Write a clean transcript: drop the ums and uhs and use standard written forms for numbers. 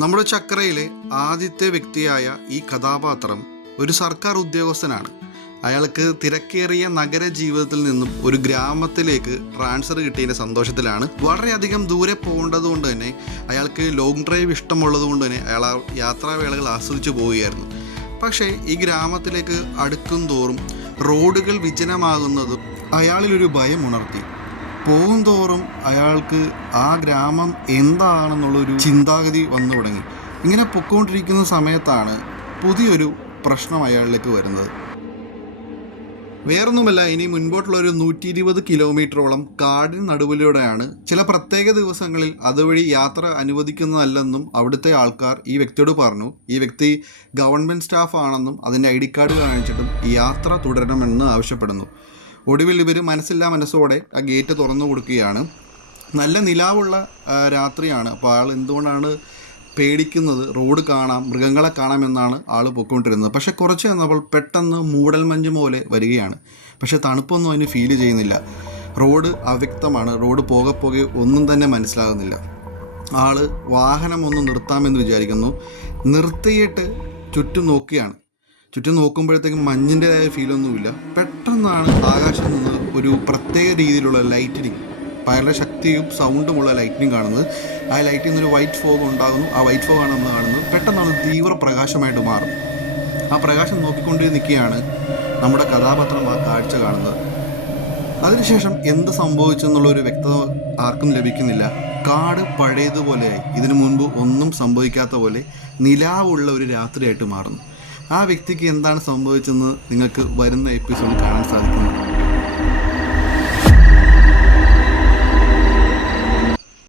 നമ്മുടെ ചക്രയിലെ ആദ്യത്തെ വ്യക്തിയായ ഈ കഥാപാത്രം ഒരു സർക്കാർ ഉദ്യോഗസ്ഥനാണ്. അയാൾക്ക് തിരക്കേറിയ നഗര ജീവിതത്തിൽ നിന്നും ഒരു ഗ്രാമത്തിലേക്ക് ട്രാൻസ്ഫർ കിട്ടിയതിൻ്റെ സന്തോഷത്തിലാണ്. വളരെയധികം ദൂരെ പോകേണ്ടത് കൊണ്ട് തന്നെ അയാൾക്ക് ലോങ് ഡ്രൈവ് ഇഷ്ടമുള്ളത് കൊണ്ട് തന്നെ അയാൾ ആ യാത്രാവേളകൾ ആസ്വദിച്ചു പോവുകയായിരുന്നു. പക്ഷേ ഈ ഗ്രാമത്തിലേക്ക് അടുക്കും തോറും റോഡുകൾ വിജനമാകുന്നതും അയാളിലൊരു ഭയം ഉണർത്തി. പോകും തോറും അയാൾക്ക് ആ ഗ്രാമം എന്താണെന്നുള്ളൊരു ചിന്താഗതി വന്നു തുടങ്ങി. ഇങ്ങനെ പൊയ്ക്കൊണ്ടിരിക്കുന്ന സമയത്താണ് പുതിയൊരു പ്രശ്നം അയാളിലേക്ക് വരുന്നത്. വേറൊന്നുമല്ല, ഇനി മുൻപോട്ടുള്ളൊരു 120 കിലോമീറ്ററോളം കാടിന് നടുവിലൂടെയാണ്. ചില പ്രത്യേക ദിവസങ്ങളിൽ അതുവഴി യാത്ര അനുവദിക്കുന്നതല്ലെന്നും അവിടുത്തെ ആൾക്കാർ ഈ വ്യക്തിയോട് പറഞ്ഞു. ഈ വ്യക്തി ഗവൺമെൻറ് സ്റ്റാഫ് ആണെന്നും അതിൻ്റെ ID കാർഡ് കാണിച്ചിട്ടും ഈ യാത്ര തുടരണമെന്ന് ആവശ്യപ്പെടുന്നു. ഒടുവിൽ ഇവർ മനസ്സോടെ ആ ഗേറ്റ് തുറന്നു കൊടുക്കുകയാണ്. നല്ല നിലാവുള്ള രാത്രിയാണ്. അപ്പോൾ ആൾ എന്തുകൊണ്ടാണ് പേടിക്കുന്നത്? റോഡ് കാണാം, മൃഗങ്ങളെ കാണാമെന്നാണ് ആൾ പൊയ്ക്കൊണ്ടിരുന്നത്. പക്ഷേ കുറച്ച് വന്നപ്പോൾ പെട്ടെന്ന് മൂടൽമഞ്ഞ് പോലെ വരികയാണ്. പക്ഷേ തണുപ്പൊന്നും അതിന് ഫീൽ ചെയ്യുന്നില്ല. റോഡ് അവ്യക്തമാണ്. റോഡ് പോകെ ഒന്നും തന്നെ മനസ്സിലാകുന്നില്ല. ആൾ വാഹനം ഒന്ന് നിർത്താമെന്ന് വിചാരിക്കുന്നു. നിർത്തിയിട്ട് ചുറ്റും നോക്കുകയാണ്. ചുറ്റും നോക്കുമ്പോഴത്തേക്കും മഞ്ഞിൻ്റെതായ ഫീലൊന്നുമില്ല. പെട്ടെന്നാണ് ആകാശത്ത് നിന്ന് ഒരു പ്രത്യേക രീതിയിലുള്ള ലൈറ്റിനിങ്, വളരെ ശക്തിയും സൗണ്ടുമുള്ള ലൈറ്റിനിങ് കാണുന്നത്. ആ ലൈറ്റിൽ നിന്നൊരു വൈറ്റ് ഫോഗ് ഉണ്ടാകുന്നു. ആ വൈറ്റ് ഫോഗാണ് നമ്മൾ കാണുന്നത്. പെട്ടെന്നാണ് തീവ്ര പ്രകാശമായിട്ട് മാറും. ആ പ്രകാശം നോക്കിക്കൊണ്ടേ നിൽക്കുകയാണ് നമ്മുടെ കഥാപാത്രം ആ കാഴ്ച കാണുന്നത്. അതിനുശേഷം എന്ത് സംഭവിച്ചെന്നുള്ളൊരു വ്യക്തത ആർക്കും ലഭിക്കുന്നില്ല. കാട് പഴയതുപോലെയായി, ഇതിനു മുൻപ് ഒന്നും സംഭവിക്കാത്ത പോലെ നിലാവുള്ള ഒരു രാത്രിയായിട്ട് മാറുന്നു. ആ വ്യക്തിക്ക് എന്താണ് സംഭവിച്ചെന്ന് നിങ്ങൾക്ക് വരുന്ന എപ്പിസോഡിൽ കാണാൻ സാധിക്കുന്നു.